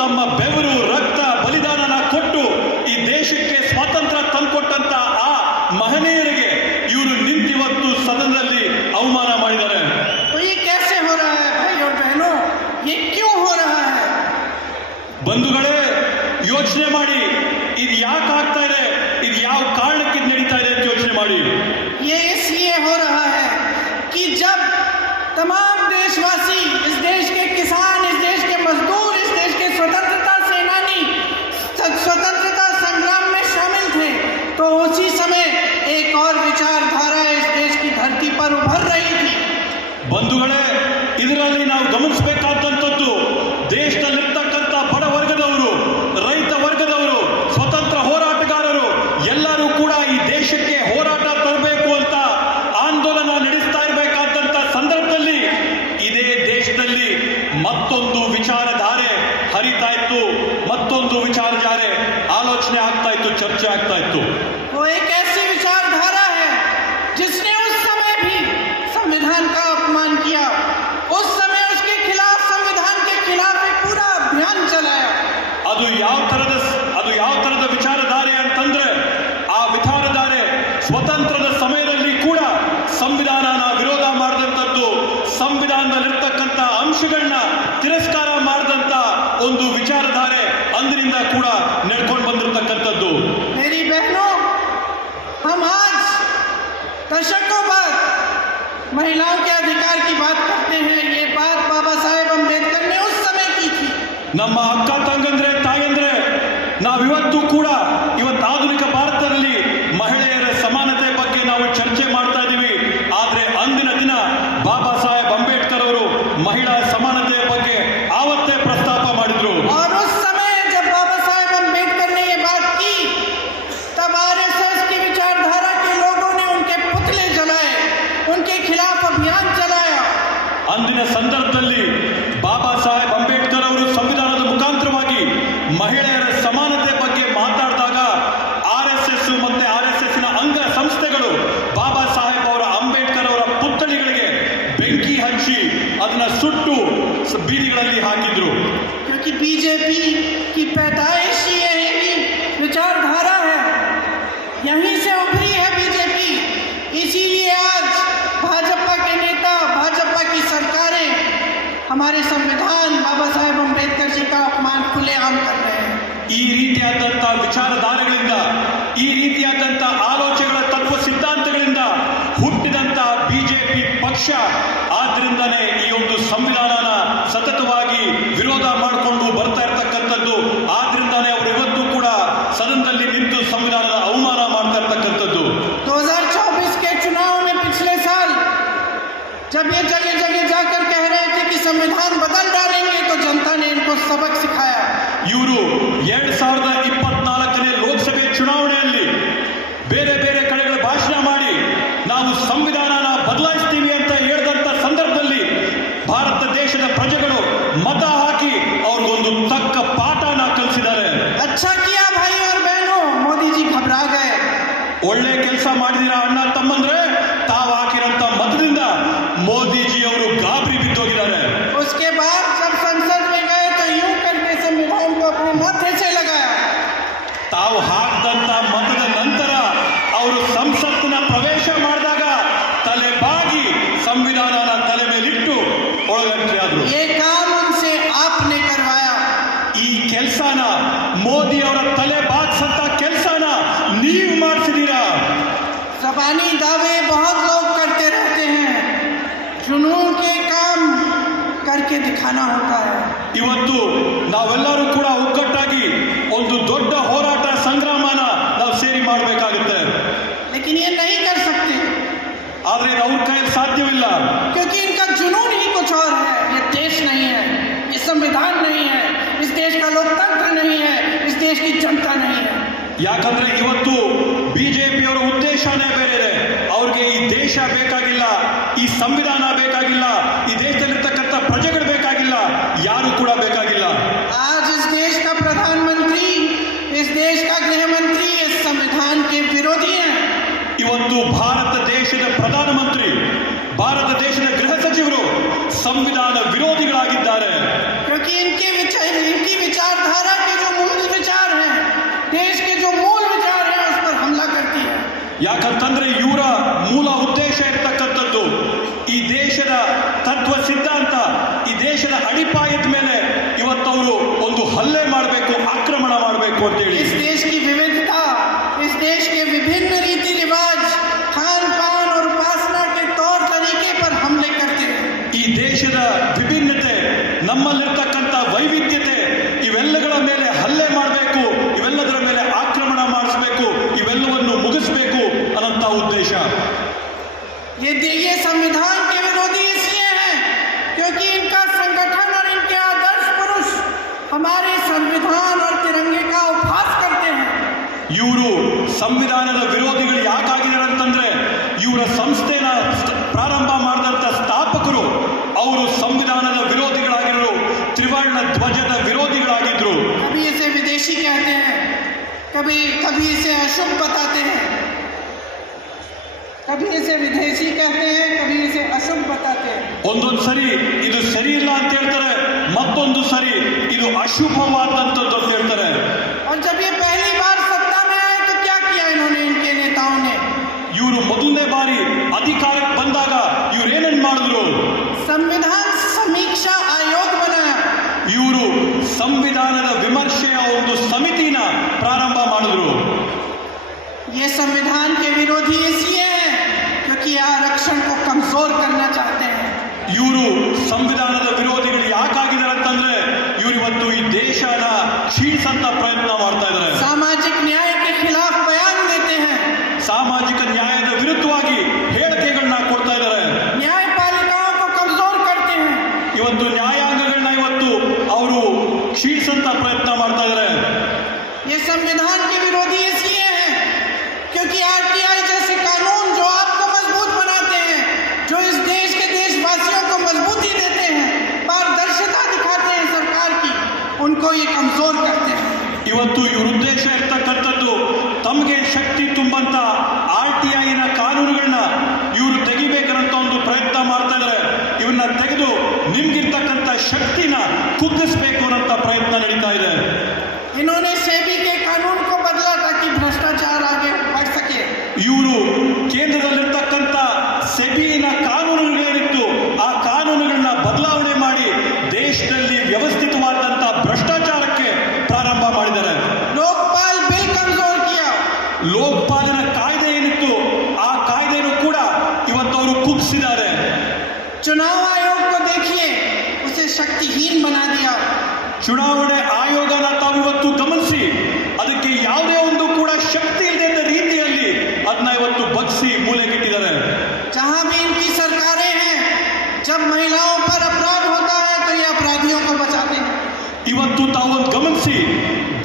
ತಮ್ಮ ಬೆವರು, ರಕ್ತ, ಬಲಿದಾನನ ಕೊಟ್ಟು ಈ ದೇಶಕ್ಕೆ ಸ್ವಾತಂತ್ರ್ಯ ತಂದುಕೊಟ್ಟಂತ ಆ ಮಹನೀಯರಿಗೆ ಇವರು ನಿಂತಿವತ್ತು ಸದನದಲ್ಲಿ ಅವಮಾನ ಮಾಡಿದ್ದಾರೆ. तो ये कैसे हो रहा है भाई और बहनों, ये क्यों हो रहा है? ಬಂಧುಗಳೇ, ಯೋಚನೆ ಮಾಡಿ ಇದು ಯಾಕೆ ಆಗ್ತಾ ಇದೆ, ಇದು ಯಾವ ಕಾರಣಕ್ಕೆ ಇದು ನಡೀತಾ ಇದೆ ಅಂತ ಯೋಚನೆ ಮಾಡಿ. ये इसलिए हो रहा है कि जब तमाम देशवासी, इस देश के किसान, इस देश के मजदूर, इस देश के स्वतंत्रता सेनानी स्वतंत्रता संग्राम में शामिल थे, तो उसी समय एक और विचारधारा इस देश की धरती पर उभर रही थी. ಬಂಧುಗಳೇ, ಇದರಲ್ಲಿ ನಾವು ಗಮನಿಸಬೇಕಾದಂಥದ್ದು ದೇಶದಲ್ಲಿರ್ತಕ್ಕಂಥ ಬಡ ವರ್ಗದವರು, ರೈತ ವರ್ಗದವರು, ಸ್ವತಂತ್ರ ಹೋರಾಟಗಾರರು ಎಲ್ಲರೂ ಕೂಡ ಈ ದೇಶಕ್ಕೆ ಹೋರಾಟ ತರಬೇಕು ಅಂತ ಆಂದೋಲನ ನಡೆಸ್ತಾ ಇರಬೇಕಾದಂತ ಸಂದರ್ಭದಲ್ಲಿ ಇದೇ ದೇಶದಲ್ಲಿ ಮತ್ತೊಂದು ವಿಚಾರಧಾರೆ ಹರಿತಾ ಇತ್ತು, ಮತ್ತೊಂದು ವಿಚಾರಧಾರೆ ಆಲೋಚನೆ ಆಗ್ತಾ ಇತ್ತು, ಚರ್ಚೆ ಆಗ್ತಾ ಇತ್ತು. वो एक ऐसी विचारधारा है जिसने उस ಅದು ಯಾವ ತರದ ವಿಚಾರಧಾರೆ ಅಂತಂದ್ರೆ ಆ ವಿಚಾರಧಾರೆ ಸ್ವತಂತ್ರದ ಸಮಯದಲ್ಲಿ ಕೂಡ ಸಂವಿಧಾನನ ವಿರೋಧ ಮಾಡಿದಂಥದ್ದು, ಸಂವಿಧಾನದಲ್ಲಿರ್ತಕ್ಕಂಥ ಅಂಶಗಳನ್ನ ತಿರಸ್ಕಾರ ಮಾಡಿದಂತ ಒಂದು ವಿಚಾರಧಾರೆ ಅಂದಿನಿಂದ ಕೂಡ ನಡ್ಕೊಂಡು ಬಂದಿರತಕ್ಕಂಥದ್ದು. मेरी बहनों, हम आज दशकों बाद महिलाओं के अधिकार की बात करते हैं. ये बात बाबा साहेब अम्बेडकर ने उस समय की थी. ನಮ್ಮ ಅಕ್ಕ ತಂಗಂದ್ರೆ ತಾಯಂದ್ರೆ ನಾವಿವತ್ತು ಕೂಡ ಇವತ್ತು ಆಧುನಿಕ ಭಾರತದಲ್ಲಿ ಮಹಿಳೆಯರ ಸಮಾನತೆ ಬಗ್ಗೆ ನಾವು ಚರ್ಚೆ ಮಾಡ್ತಾ ಇದ್ದೀವಿ. ಆದ್ರೆ ಅಂದಿನ ದಿನ ಬಾಬಾ ಸಾಹೇಬ್ ಅಂಬೇಡ್ಕರ್ ಅವರು ಮಹಿಳಾ ಸಮಾನತೆಯ ಬಗ್ಗೆ ಆವತ್ತೇ ಪ್ರಸ್ತಾಪ ಮಾಡಿದ್ರು. और उस समय जब बाबा साहेब अम्बेडकर ने ये बात की, तब आरएसएस की विचारधारा के लोगों ने उनके पुतले जलाए, उनके खिलाफ अभियान चलाया. ಅಂದಿನ ಸಂದರ್ಭದಲ್ಲಿ ಬಾಬಾ ಸಾಹೇಬ್ ಅಂಬೇಡ್ಕರ್ ಅವರು ಸಂವಿಧಾನದ ಮುಖಾಂತರವಾಗಿ ಮಹಿಳೆಯರ ಸಮಾನತೆ ಬಗ್ಗೆ ಮಾತಾಡಿದಾಗ ಆರ್ಎಸ್ಎಸ್ ಮತ್ತೆ ಆರ್ಎಸ್ಎಸ್ ನ ಅಂಗ ಸಂಸ್ಥೆಗಳು ಬಾಬಾ ಸಾಹೇಬ್ ಅವರ ಅಂಬೇಡ್ಕರ್ ಅವರ ಪುತ್ಥಳಿಗಳಿಗೆ ಬೆಂಕಿ ಹಚ್ಚಿ ಅದನ್ನ ಸುಟ್ಟು ಬೀದಿಗಳಲ್ಲಿ ಹಾಕಿದ್ರು. क्योंकि बीजेपी की पैदाइश ही यही विचारधारा है, यहीं से उभरी है बीजेपी. इसीलिए आज भाजपा के नेता, भाजपा की सरकारें हमारे संविधान बाबा साहेब अम्बेडकर जी का अपमान खुलेआम कर रहे हैं. ಈ ರೀತಿಯಾದಂತಹ ವಿಚಾರಧಾರೆಗಳಿಂದ, ಈ ರೀತಿಯಾದಂತಹ ಆಲೋಚನೆಗಳ ತತ್ವ ಸಿದ್ಧಾಂತಗಳಿಂದ ಹುಟ್ಟಿದಂತ ಬಿಜೆಪಿ ಪಕ್ಷ ಆದ್ರಿಂದನೇ ಈ ಒಂದು ಸಂವಿಧಾನನ ಸತತವಾಗಿ ವಿರೋಧ ಮಾಡಿಕೊಂಡು ಬರ್ತಾ ಇರತಕ್ಕಂಥದ್ದು. ಆದ್ರಿಂದಾನೇ ಅವರು ಇವತ್ತು ಕೂಡ ಸದನದಲ್ಲಿ ನಿಂತು ಸಂವಿಧಾನದ ಅವಮಾನ ಮಾಡ್ತಾ ಇರತಕ್ಕಂಥದ್ದು. 2024 के चुनाव में पिछले साल जब ये जगह जगह जाकर कह रहे थे कि संविधान बदल डालेंगे, तो जनता ने इनको सबक सिखाया. ಇವರು 2024ನೇ ಲೋಕಸಭೆ ಚುನಾವಣೆಯಲ್ಲಿ ಬೇರೆ ಬೇರೆ ಕಡೆಗಳ ಭಾಷಣ ಮಾಡಿ ನಾವು ಸಂವಿಧಾನನ ಬದಲಾಯಿಸ್ತೀವಿ ಅಂತ ಹೇಳಿದಂತ ಸಂದರ್ಭದಲ್ಲಿ ಭಾರತ ದೇಶದ ಪ್ರಜೆಗಳು ಮತ ಹಾಕಿ ಅವ್ರಿಗೊಂದು ತಕ್ಕ ಪಾಠನ ಕಲಿಸಿದ್ದಾರೆ. अच्छा किया भाई और बहनों, मोदी जी घबरा गए. ಒಳ್ಳೆ ಕೆಲಸ ಮಾಡಿದಿರಾ ಅಣ್ಣ ತಮ್ಮಂದ್ರೆ, ತಾವು ಹಾಕಿರಂತ ಮತದಿಂದ ಮೋದಿಜಿ ಅವರು ಗಾಬರಿ ಬಿದ್ದೋಗಿದ್ದಾರೆ. उसके बाद जब संसद में गए तो यूं करके संविधान को अपने माथे से लगाया. ತಾವು ಹಾಕಿದಂತ ಮತದ ನಂತರ ಅವರು ಸಂಸತ್ತಿನ ಪ್ರವೇಶ ಮಾಡಿದಾಗ ತಲೆ ಬಾಗಿ ಸಂವಿಧಾನನ ತಲೆ ಮೇಲಿಟ್ಟು ಒಳಗಂಟ್ರಿ ಆದ್ರು. ये काम उनसे आपने करवाया. ಈ ಕೆಲಸನ ಮೋದಿ ಅವರ ತಲೆ ಬಾಗ್ಸಂತ ಕೆಲಸನ ನೀವು ಮಾಡಿಸಿದೀರಾ. ज़बानी दावे बहुत लोग करते रहते हैं, जुनून के काम करके दिखाना होता है. ಇವತ್ತು ನಾವೆಲ್ಲರೂ ಕೂಡ ಒಗ್ಗಟ್ಟಾಗಿ ಒಂದು ದೊಡ್ಡ ಹೋರಾಟ ಸಂಗ್ರಾಮನ ನಾವು ಸೇರಿ ಮಾಡಬೇಕಾಗುತ್ತೆ. लेकिन ये नहीं कर सकते ಆದ್ರೆ ಇದು ಅವ್ರ ಕೈಯಲ್ಲಿ ಸಾಧ್ಯವಿಲ್ಲ. क्योंकि इनका जुनून ही कुछ और है. ये देश नहीं है, ये संविधान नहीं है, इस देश का लोकतंत्र नहीं है, इस देश की जनता नहीं है. ಯಾಕಂದ್ರೆ ಇವತ್ತು ಬಿಜೆಪಿಯವರ ಉದ್ದೇಶನೇ ಬೇರೆ ಇದೆ. ಅವ್ರಿಗೆ ಈ ದೇಶ ಬೇಕಾಗಿಲ್ಲ, ಈ ಸಂವಿಧಾನ ಬೇಕಾಗಿಲ್ಲ, ಈ ದೇಶದಲ್ಲಿರ್ತಕ್ಕಂಥ ಪ್ರಜೆಗಳು ಬೇಕಾಗಿಲ್ಲ, ಯಾರು ಕೂಡ ಬೇಕಾಗಿಲ್ಲ. आज इस देश का प्रधानमंत्री, इस देश का गृह मंत्री इस संविधान के विरोधी हैं. ಇವತ್ತು ಭಾರತ ದೇಶದ ಪ್ರಧಾನಮಂತ್ರಿ, ಭಾರತ ದೇಶದ ಗೃಹ ಸಚಿವರು ಸಂವಿಧಾನ ವಿರೋಧಿಗಳಾಗಿದ್ದಾರೆ. क्योंकि इनकी विचारधारा के जो मूल विचार हैं, देश के जो मूल विचार हैं, उस पर हमला करती है. ಯಾಕಂತಂದ್ರೆ ಇವರ ಮೂಲ ಉದ್ದೇಶ ಇರ್ತಕ್ಕಂಥದ್ದು ಈ ದೇಶದ ತತ್ವ ಸಿದ್ಧಾಂತ, ಈ ದೇಶದ ಅಡಿಪಾಯದ ಮೇಲೆ ಇವತ್ತವರು ಒಂದು ಹಲ್ಲೆ ಮಾಡಬೇಕು, ಆಕ್ರಮಣ ಮಾಡಬೇಕು ಅಂತೇಳಿ. इस देश की विविधता, इस देश के विभिन्न रीति रिवाज, खान पान और उपासना के तौर तरीके पर हमले करते हैं. ಈ ದೇಶದ ವಿಭಿನ್ನತೆ, ನಮ್ಮಲ್ಲಿರ್ತಕ್ಕಂಥ ವೈವಿಧ್ಯತೆ, ಇವೆಲ್ಲಗಳ ಮೇಲೆ ಹಲ್ಲೆ ಮಾಡಬೇಕು, ಇವೆಲ್ಲದರ ಮೇಲೆ ಆಕ್ರಮಣ ಮಾಡಿಸಬೇಕು, ಇವೆಲ್ಲವನ್ನು ಮುಗಿಸಬೇಕು ಅನ್ನೋಂಥ ಉದ್ದೇಶ. ये संविधान के विरोधी इसलिए हैं क्योंकि इनका संगठन और इनके आदर्श पुरुष हमारे संविधान और तिरंगे का उपहास करते हैं. ಇವರು ಸಂವಿಧಾನದ ವಿರೋಧಿಗಳು ಯಾಕಾಗಿದ್ದಾರೆ ಅಂತಂದ್ರೆ ಇವರ ಸಂಸ್ಥೆನ ಪ್ರಾರಂಭ ಮಾಡಿದಂತ ಸ್ಥಾಪಕರು ಅವರು ಸಂವಿಧಾನದ ವಿರೋಧಿಗಳಾಗಿದ್ರು, ತ್ರಿವರ್ಣ ಧ್ವಜದ ವಿರೋಧಿಗಳಾಗಿದ್ರು. कभी इसे विदेशी कहते हैं, कभी इसे अशुभ बताते हैं, कभी इसे विदेशी कहते हैं, कभी इसे अशुभ बताते हैं. ಒಂದೊಂದು ಸರಿ ಇದು ಸರಿ ಇಲ್ಲ ಅಂತ ಹೇಳ್ತಾರೆ, ಮತ್ತೊಂದು ಮತ್ತೊಂದು ಸರಿ ಇದು ಅಶುಭವಾದಂಥದ್ದು ಅಂತ ಹೇಳ್ತಾರೆ. और जब ये पहली बार सत्ता में आए तो क्या किया इन्होंने, इनके नेताओं ने? ಇವರು ಮೊದಲನೇ ಬಾರಿ ಅಧಿಕಾರಕ್ಕೆ ಬಂದಾಗ ಇವ್ರು ಏನೇನ್ ಮಾಡಿದ್ರು? संविधान समीक्षा आयोग बनाया. ಇವರು ಸಂವಿಧಾನದ ವಿಮರ್ಶೆಯ ಒಂದು ಸಮಿತಿನ ಪ್ರಾರಂಭ ಮಾಡಿದ್ರು. ये संविधान के विरोधी इसलिए हैं क्योंकि ये आरक्षण को कमजोर करना चाहते हैं. ಇವರು ಸಂವಿಧಾನದ ವಿರೋಧಿಗಳು ಯಾಕಾಗಿದ್ದಾರೆ ಅಂತಂದ್ರೆ ಇವರು ಇವತ್ತು ಈ ದೇಶನ ಕ್ಷೀಣಿಸಂತ ಪ್ರಯತ್ನ ಮಾಡ್ತಾ ಇದ್ದಾರೆ. सामाजिक न्याय के खिलाफ बयान देते हैं. ಸಾಮಾಜಿಕ ನ್ಯಾಯದ ವಿರುದ್ಧವಾಗಿ ಹೇಳಿಕೆಗಳನ್ನ ಕೊಡ್ತಾ ಇದ್ದಾರೆ. न्यायपालिकाओं को कमजोर करते हैं. ಇವತ್ತು ನ್ಯಾಯಾಂಗಗಳನ್ನ ಇವತ್ತು ಅವರು ಕ್ಷೀಣಿಸಂತ ಪ್ರಯತ್ನ ಮಾಡ್ತಾ ಇದ್ದಾರೆ. ये संविधान के विरोधी इसलिए हैं क्योंकि आरटीआई जैसे कानून जो आपको मजबूत बनाते हैं, जो इस देश के देशवासियों को मजबूती देते हैं, पारदर्शिता दिखाते हैं सरकार की, उनको ये कमजोर करते हैं. ಇವತ್ತು ಇವ್ರ ಉದ್ದೇಶ ಇರ್ತಕ್ಕಂಥದ್ದು ತಮಗೆ ಶಕ್ತಿ ತುಂಬಂತ RTI ಕಾನೂನುಗಳನ್ನ ಇವರು ತೆಗಿಬೇಕಂತ ಒಂದು ಪ್ರಯತ್ನ ಮಾಡ್ತಾ ಇದ್ದಾರೆ. ಇವನ್ನ ತೆಗೆದು ನಿಮ್ಗಿರ್ತಕ್ಕಂಥ ಶಕ್ತಿನ ಕುಗ್ಗಿಸ್ಬೇಕು ಅನ್ನೋ ಪ್ರಯತ್ನ ನಡೀತಾ ಇದೆ. इन्होंने सेबी के कानून को बदला ताकि भ्रष्टाचार आगे बढ़ सके. ಇವರು ಕೇಂದ್ರದಲ್ಲಿರ್ತಕ್ಕಂಥ ಸೆಬಿನ ಕಾನೂನುಗಳೇನಿತ್ತು ಆ ಕಾನೂನುಗಳನ್ನ ಬದಲಾವಣೆ ಮಾಡಿ ದೇಶದಲ್ಲಿ ವ್ಯವಸ್ಥಿತವಾದಂತ ಭ್ರಷ್ಟಾಚಾರಕ್ಕೆ ಪ್ರಾರಂಭ ಮಾಡಿದ್ದಾರೆ. लोकपाल बिल कमजोर किया. ಲೋಕಪಾಲನ ಕಾಯ್ದೆ ಏನಿತ್ತು ಆ ಕಾಯ್ದೆನೂ ಕೂಡ ಇವತ್ತು ಅವರು ಕುಗ್ಗಿಸಿದ್ದಾರೆ. चुनाव आयोग को देखिए, उसे शक्तिहीन बना दिया. ಚುನಾವಣೆ ಆಯೋಗನ ತಾವು ಇವತ್ತು ಗಮನಿಸಿ ಅದಕ್ಕೆ ಯಾವುದೇ ಒಂದು ಕೂಡ ಶಕ್ತಿ ಇಲ್ಲದ ರೀತಿಯಲ್ಲಿ ಅದನ್ನ ಇವತ್ತು ಬಗ್ಸಿ ಮೂಲೆಗಿಟ್ಟಿದ್ದಾರೆ. जहां भी इनकी सरकारें हैं, जब महिलाओं पर अपराध होता है तो ये अपराधियों को बचाते हैं. ಇವತ್ತು ತಾವು ಗಮನಿಸಿ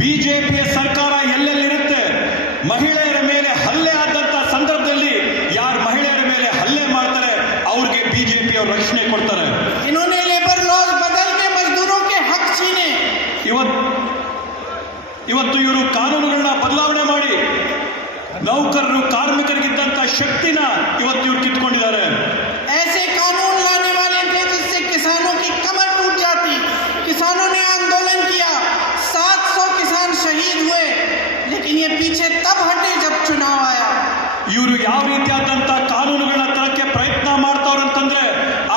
ಬಿಜೆಪಿಯ ಸರ್ಕಾರ ಎಲ್ಲೆಲ್ಲಿರುತ್ತೆ ಮಹಿಳೆಯರ ಮೇಲೆ ಹಲ್ಲೆ ಆದಂತ ಸಂದರ್ಭದಲ್ಲಿ ಯಾರು ಮಹಿಳೆಯರ ಮೇಲೆ ಹಲ್ಲೆ ಮಾಡ್ತಾರೆ ಅವ್ರಿಗೆ ಬಿಜೆಪಿ ಅವರು ರಕ್ಷಣೆ ಕೊಡ್ತಾರೆ. इन्होंने लेबर लॉज बदल के मजदूरों के हक छीने. ಇವತ್ತು ಇವರು ಕಾನೂನುಗಳನ್ನ ಬದಲಾವಣೆ ಮಾಡಿ ನೌಕರರು ಕಾರ್ಮಿಕರಿಗಿದ್ದಂತ ಶಕ್ತಿನ ಇವತ್ತು ಇವ್ರು ಕಿತ್ಕೊಂಡಿದ್ದಾರೆ. ऐसे कानून लाने वाले थे जिससे किसानों की कमर टूट जाती. किसानों ने आंदोलन किया, 700 किसान शहीद हुए, लेकिन ये पीछे तब हटे जब चुनाव आया. ಇವರು ಯಾವ ರೀತಿಯಾದಂತ ಕಾನೂನುಗಳನ್ನ ತರಕ್ಕೆ ಪ್ರಯತ್ನ ಮಾಡ್ತಾವ್ರ ಅಂತಂದ್ರೆ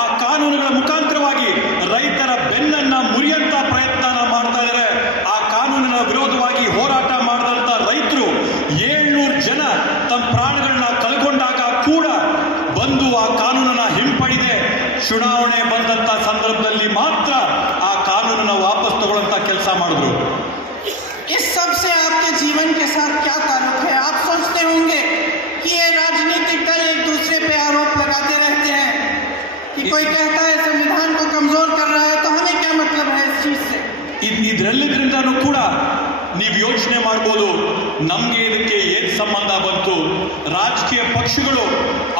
ಆ ಕಾನೂನುಗಳ ಮುಖಾಂತರವಾಗಿ ರೈತರ ಬೆನ್ನನ್ನ ಮುರಿಯಂತ ಪ್ರಯತ್ನ ಮಾಡ್ತಾ ಇದ್ದಾರೆ. ಆ ಕಾನೂನಿನ ವಿರೋಧವಾಗಿ ಹೋರಾಟ ಮಾಡಿದಂತ ರೈತರು 700 ಜನ ತಮ್ಮ ಪ್ರಾಣಗಳನ್ನ ಕಳ್ಕೊಂಡಾಗ ಕೂಡ ಬಂದು ಆ ಕಾನೂನನ್ನ ಹಿಂಪಡೆದೆ ಚುನಾವಣೆ ಬಂದಂತ ಸಂದರ್ಭದಲ್ಲಿ ಮಾತ್ರ ಆ ಕಾನೂನನ್ನ ವಾಪಸ್ ತಗೊಳ್ಳಂತ ಕೆಲಸ ಮಾಡಿದ್ರು. इस सब से आपके जीवन के साथ क्या ताल्लुक है? आप सोचते होंगे कि ये राजनीतिक दल एक दूसरे पे आरोप लगाते रहते हैं कि कोई कहता है संविधान को कमजोर कर रहा है, तो हमें क्या मतलब है इस चीज से? ಇದರೆಲ್ಲದ್ರಿಂದನೂ ಕೂಡ ನೀವು ಯೋಚನೆ ಮಾಡ್ಬೋದು ನಮ್ಗೆ ಇದಕ್ಕೆ ಏನ್ ಸಂಬಂಧ ಬಂತು. ರಾಜಕೀಯ ಪಕ್ಷಗಳು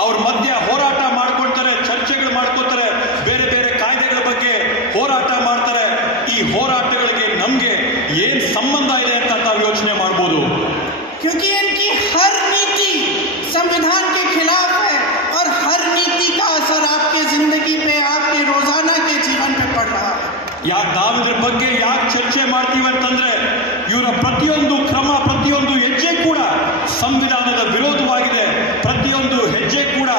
ಅವ್ರ ಮಧ್ಯ ಹೋರಾಟ ಮಾಡ್ಕೊಳ್ತಾರೆ, ಚರ್ಚೆಗಳು ಮಾಡ್ಕೊತಾರೆ, ಬೇರೆ ಬೇರೆ ಕಾಯ್ದೆಗಳ ಬಗ್ಗೆ ಹೋರಾಟ ಮಾಡ್ತಾರೆ. ಈ ಹೋರಾಟಗಳಿಗೆ ನಮ್ಗೆ ಏನ್ ಸಂಬಂಧ ಇದೆ ಅಂತ ತಾವು ಯೋಚನೆ ಮಾಡ್ಬೋದು. क्योंकि इनकी हर नीति संविधान के खिलाफ है और हर नीति का असर आपके जिंदगी पे, आपके रोजाना के जीवन पे पड़ रहा है. ಯಾಕೆ ನಾವಿದ್ರ ಬಗ್ಗೆ ಯಾಕೆ ಚರ್ಚೆ ಮಾಡ್ತೀವಿ ಅಂತಂದ್ರೆ ಇವರ ಪ್ರತಿಯೊಂದು ಕ್ರಮ, ಪ್ರತಿಯೊಂದು ಹೆಜ್ಜೆ ಕೂಡ ಸಂವಿಧಾನದ ವಿರೋಧವಾಗಿದೆ. ಪ್ರತಿಯೊಂದು ಹೆಜ್ಜೆ ಕೂಡ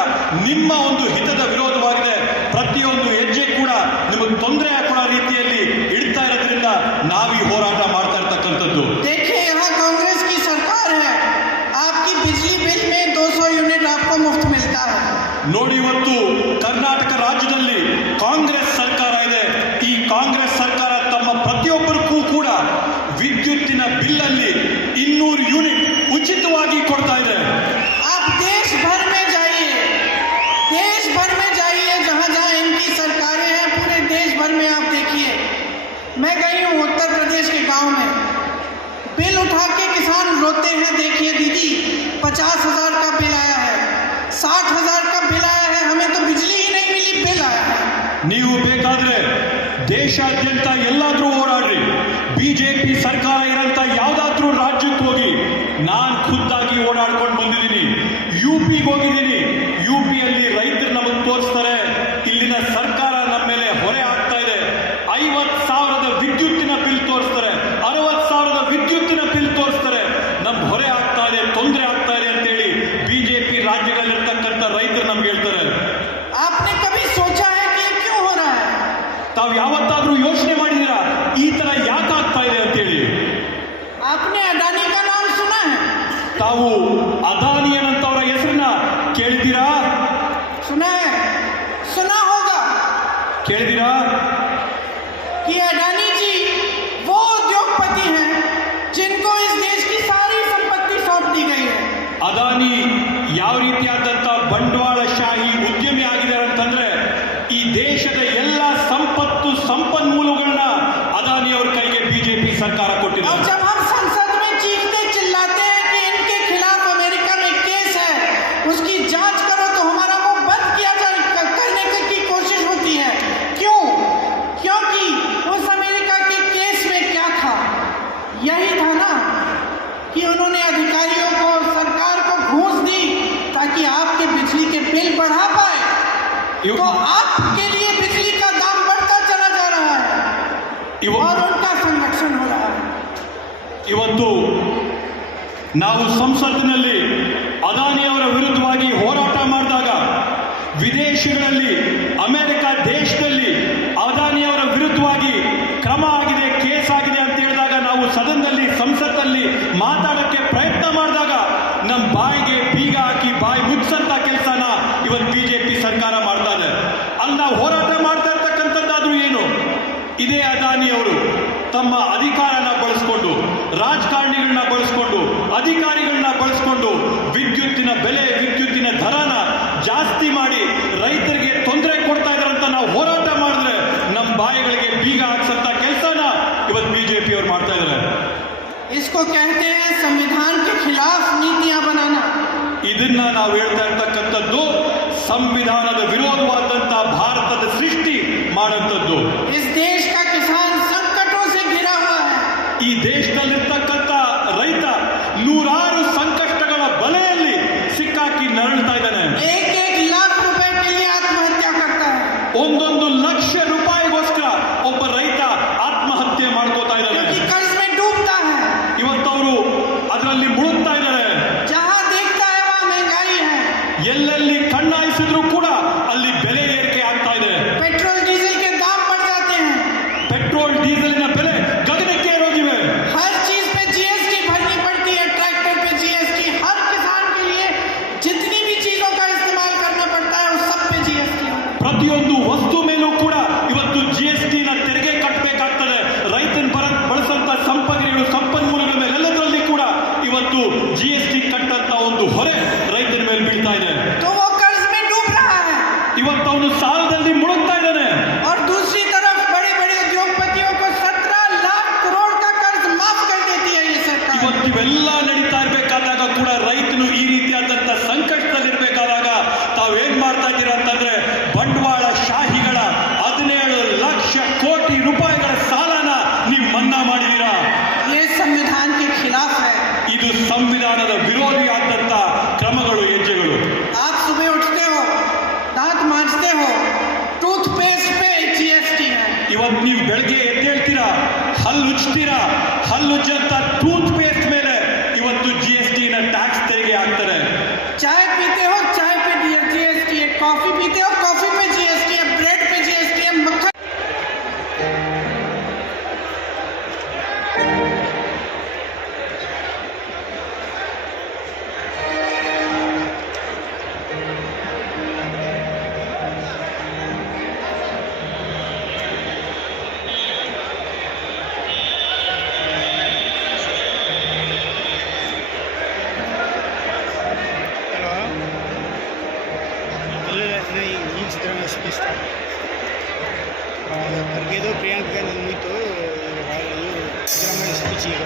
ನಿಮ್ಮ ಒಂದು ಹಿತದ ವಿರೋಧವಾಗಿದೆ. ಪ್ರತಿಯೊಂದು ಹೆಜ್ಜೆ ಕೂಡ ನಿಮಗೆ ತೊಂದರೆ ಕೊಡೋ ರೀತಿಯಲ್ಲಿ ಇಡ್ತಾ ಇರೋದ್ರಿಂದ ನಾವೀ ಹೋರಾಟ ಮಾಡ್ತಾ ಇರ್ತಕ್ಕಂಥದ್ದು. देखिए, यहाँ कांग्रेस की सरकार है, आपकी बिजली बिल में 200 यूनिट आपको मुफ्त मिलता है. ನೋಡಿ, ಇವತ್ತು ಕರ್ನಾಟಕ ರಾಜ್ಯದಲ್ಲಿ ಕಾಂಗ್ರೆಸ್ ಸರ್ಕಾರ ಇದೆ. ಈ ಕಾಂಗ್ರೆಸ್ ಸರ್ಕಾರ ತಮ್ಮ ಪ್ರತಿಯೊಬ್ಬರಿಗೂ ಕೂಡ ವಿದ್ಯುತ್ತಿನ ಬಿಲ್ಲಲ್ಲಿ 200 ಯೂನಿಟ್ ಉಚಿತವಾಗಿ ಕೊಡ್ತಾ ಇದೆ. आप देश भर में जाइए, जहां जहां इनकी सरकारें हैं, पूरे देश भर में आप देखिए. मैं गई हूं उत्तर प्रदेश के गांव में, बिल उठा के किसान रोते हैं. देखिए दीदी, 50,000 का बिल आया है, 60,000 का बिल आया है, हमें तो बिजली ही नहीं मिली, बिल आया है. ನೀವು ಬೇಕಾದ್ರೆ ದೇಶಾದ್ಯಂತ ಎಲ್ಲಾದ್ರೂ ಓಡಾಡ್ರಿ, ಬಿಜೆಪಿ ಸರ್ಕಾರ ಇರಂತ ಯಾವ್ದಾದ್ರೂ ರಾಜ್ಯಕ್ಕೆ ಹೋಗಿ. ನಾನ್ ಖುದ್ದಾಗಿ ಓಡಾಡ್ಕೊಂಡು ಬಂದಿದ್ದೀನಿ. ಯುಪಿಗೆ ಹೋಗಿದ್ದೀನಿ. ಯುಪಿಯಲ್ಲಿ ರೈತರು ನಮಗೆ ತೋರಿಸ್ತಾರೆ ಇಲ್ಲಿನ ಸರ್ಕಾರ ನಮ್ಮ ಮೇಲೆ ಹೊರೆ ಆಗ್ತಾ ಇದೆ. 50,000 कि अडानी जी वो उद्योगपति हैं जिनको इस देश की सारी संपत्ति सौंप दी गई है। ಅದಾನಿ ಯಾವ ರೀತಿಯಾದಂತ ಬಂಡವಾಳಶಾಹಿ ಉದ್ಯಮಿ ಆಗಿದ್ದಾರೆ ಅಂತಂದ್ರೆ ಈ ದೇಶದ ಎಲ್ಲ ಸಂಪತ್ತು ಸಂಪನ್ಮೂಲಗಳನ್ನ ಅದಾನಿ ಅವ್ರ ಕೈಗೆ ಬಿಜೆಪಿ ಸರ್ಕಾರ और ಕೊಟ್ಟಿದೆ. जब हम संसद में चीखते चिल्लाते हैं कि इनके खिलाफ अमेरिका में केस है, उसकी जांच करो, तो हमारा मुंह बंद किया करने की कोशिश होती है। क्यों? क्योंकि उस अमेरिका के केस में क्या था? यही था ना कि उन्होंने अधिकारियों को, सरकार को घूस दी ताकि आपके बिजली के बिल बढ़ा पाए। तो आपके लिए बिजली का दाम बढ़ता चला जा रहा है और उनका संरक्षण हो रहा है। ಇವತ್ತು ನಾವು ಸಂಸತ್ತಿನಲ್ಲಿ ಅದಾನಿ ಅವರ ವಿರುದ್ಧವಾಗಿ ಹೋರಾಟ ಮಾಡಿದಾಗ, ವಿದೇಶಗಳಲ್ಲಿ ಅಮೆರಿಕ ದೇಶದಲ್ಲಿ ಅದಾನಿ ಅವರ ವಿರುದ್ಧವಾಗಿ ಕ್ರಮ ಆಗಿದೆ, ಕೇಸ್ ಆಗಿದೆ ಅಂತ ಹೇಳಿದಾಗ ನಾವು ಸದನದಲ್ಲಿ ಸಂಸತ್ತಲ್ಲಿ ಮಾತಾಡಕ್ಕೆ ಪ್ರಯತ್ನ ಮಾಡಿದಾಗ ನಮ್ಮ ಬಾಯಿಗೆ ಬೀಗ ಹಾಕಿ ಬಾಯಿ ಮುಚ್ಚಂತ ಕೆಲಸನ ಇವತ್ತು ಬಿಜೆಪಿ ಸರ್ಕಾರ ಮಾಡ್ತಾ ಇದೆ. ಅಲ್ಲಿ ನಾವು ಹೋರಾಟ ಮಾಡ್ತಾ ಇರ್ತಕ್ಕಂಥದ್ದಾದ್ರೂ ಏನು, ಇದೇ ಅದಾನಿ ಅವರು ತಮ್ಮ ಅಧಿಕಾರನ ಬಳಸ್ಕೊಂಡು, ರಾಜಕಾರಣಿಗಳನ್ನ ಬಳಸ್ಕೊಂಡು, ಅಧಿಕಾರಿಗಳನ್ನ ಬಳಸ್ಕೊಂಡು ವಿದ್ಯುತ್ತಿನ ಬೆಲೆ, ವಿದ್ಯುತ್ತಿನ ದರನ ಜಾಸ್ತಿ ಮಾಡಿ ರೈತರಿಗೆ ತೊಂದರೆ ಕೊಡ್ತಾ ಇದಾರಂತ ನಾವು ಹೋರಾಟ ಮಾಡಿದ್ರೆ ನಮ್ಮ ಬಾಯಿಗಳಿಗೆ ಬೀಗ ಹಾಕ್ಸಂತ ಕೆಲಸನ ಇವತ್ತು ಬಿಜೆಪಿ ಅವರು ಮಾಡ್ತಾ ಇದ್ದಾರೆ. इसको कहते हैं संविधान के खिलाफ नीतियां बनाना। ಇದನ್ನ ನಾವು ಹೇಳ್ತಾ ಇರ್ತಕ್ಕಂಥದ್ದು ಸಂವಿಧಾನದ ವಿರೋಧವಾದಂತ ಭಾರತದ ಸೃಷ್ಟಿ ಮಾಡಂತದ್ದು. इस देश का किसान संकटों से घिरा हुआ है। ಈ ದೇಶದಲ್ಲಿರ್ತಕ್ಕಂಥ ರೈತ ನೂರಾರು ಸಂಕಷ್ಟಗಳ ಬಲೆಯಲ್ಲಿ ಸಿಕ್ಕಾಕಿ ನರಳ್ತಾ ಇದ್ದಾನೆ. एक लाख रुपए के लिए आत्महत्या करता है। 1 ಲಕ್ಷ ರೂಪಾಯಿಗೋಸ್ಕರ ಒಬ್ಬ ರೈತ ಆತ್ಮಹತ್ಯೆ ಮಾಡ್ಕೋತಾ ಇದ್ದಾನೆ. क्योंकि कर्ज में डूबता है। ಇವತ್ತವರು ಅದರಲ್ಲಿ ಮುಳುಗ್ತಾ ಇದ್ದಾರೆ. जहां देखता है वहां महंगाई है। ಎಲ್ಲೆಲ್ಲಿ ಕಣ್ಣಾಯಿಸಿದ್ರು ಕೂಡ ಅಲ್ಲಿ ಬೆಲೆ ಏರಿಕೆ ಆಗ್ತಾ ಇದೆ. पेट्रोल डीजल के दाम बढ़ जाते हैं। ಪೆಟ್ರೋಲ್ ಡೀಸೆಲಿನ ಬೆಲೆ ಗಗನಕ್ಕೆ ಏರೋಗಿವೆ. हर चीज पे जीएसटी भरनी पड़ती है। ट्रैक्टर पे जीएसटी, हर किसान के लिए जितनी भी चीजों का इस्तेमाल करना पड़ता है उस सब पे जीएसटी। ಪ್ರತಿಯೊಂದು ವಸ್ತು ಮೇಲೂ ಕೂಡ ಇವತ್ತು ಜಿಎಸ್ಟಿನ ತೆರಿಗೆ ಕಟ್ಟಬೇಕಾಗ್ತದೆ. ರೈತನ ಬಳಸಂತ ಸಂಪನ್ಮೂಲಗಳ ಮೇಲೆ ಎಲ್ಲದರಲ್ಲಿ ಕೂಡ ಇವತ್ತು ಜಿಎಸ್ಟಿ ಕಟ್ಟಂತ ಒಂದು ಹೊರೆ ರೈತನ ಮೇಲೆ ಬೀಳ್ತಾ ಇದೆ. तो वो कर्ज में डूब रहा है। ಇವತ್ತು ಅವನು ಸಾಲದಲ್ಲಿ ಮುಳುಗ್ತಾ ಇದ್ದಾನೆ. और दूसरी तरफ बड़े बड़े उद्योगपतियों को 17 लाख करोड़ का कर्ज माफ कर देती है ये सरकार। ಇವತ್ತು ಇವೆಲ್ಲ ನಡೀತಾ ಇರ್ಬೇಕಾದಾಗ ಕೂಡ ರೈತನು ಈ ರೀತಿಯಾದಂತ ಸಂಕಷ್ಟದಲ್ಲಿರ್ಬೇಕಾದಾಗ ತಾವೇನ್ ಮಾಡ್ತಾ ಇದ್ದೀರಾ ಅಂತಂದ್ರೆ ಬಂಡವಾಳ ಶಾಹಿಗಳ 17 ಲಕ್ಷ ಕೋಟಿ ರೂಪಾಯಿಗಳ ಸಾಲನ ನೀವು ಮನ್ನಾ ಮಾಡಿದೀರಾ. ये संविधान के खिलाफ है। ಇದು ಸಂವಿಧಾನದ ವಿರೋಧಿಯಾದಂತ ಕ್ರಮಗಳು, ಹೆಜ್ಜೆಗಳು. आप सुबह उठते हो, दांत मांजते हो, टूथपेस्ट पे जीएसटी है। ಇವತ್ತು ನೀವು ಬೆಳಗ್ಗೆ ಎದ್ದೇಳ್ತೀರಾ, ಹಲ್ಲು ಉಜ್ತೀರಾ, ಹಲ್ಲುಜ್ಜಂತ ಟೂತ್ ಪೇಸ್ಟ್ ಮೇಲೆ ಇವತ್ತು ಜಿಎಸ್ಟಿನ ಟ್ಯಾಕ್ಸ್ ತೆರಿಗೆ ಹಾಕ್ತಾರೆ. चाय पीते हो, चाय पे जीएसटी है। कॉफी पीते हो, कॉफी पे जीएसटी है। ब्रेड पे जीएसटी है। मक्खन ಈ ಸಿದ್ದರಾಮಯ್ಯ ಸ್ಪೀಚ್ ಖರ್ಗೆದು ಪ್ರಿಯಾಂಕ್ ಗಾಂಧಿ ಮುಗಿತು. ಸಿದ್ದರಾಮಯ್ಯ ಸ್ಪೀಚ್ ಈಗ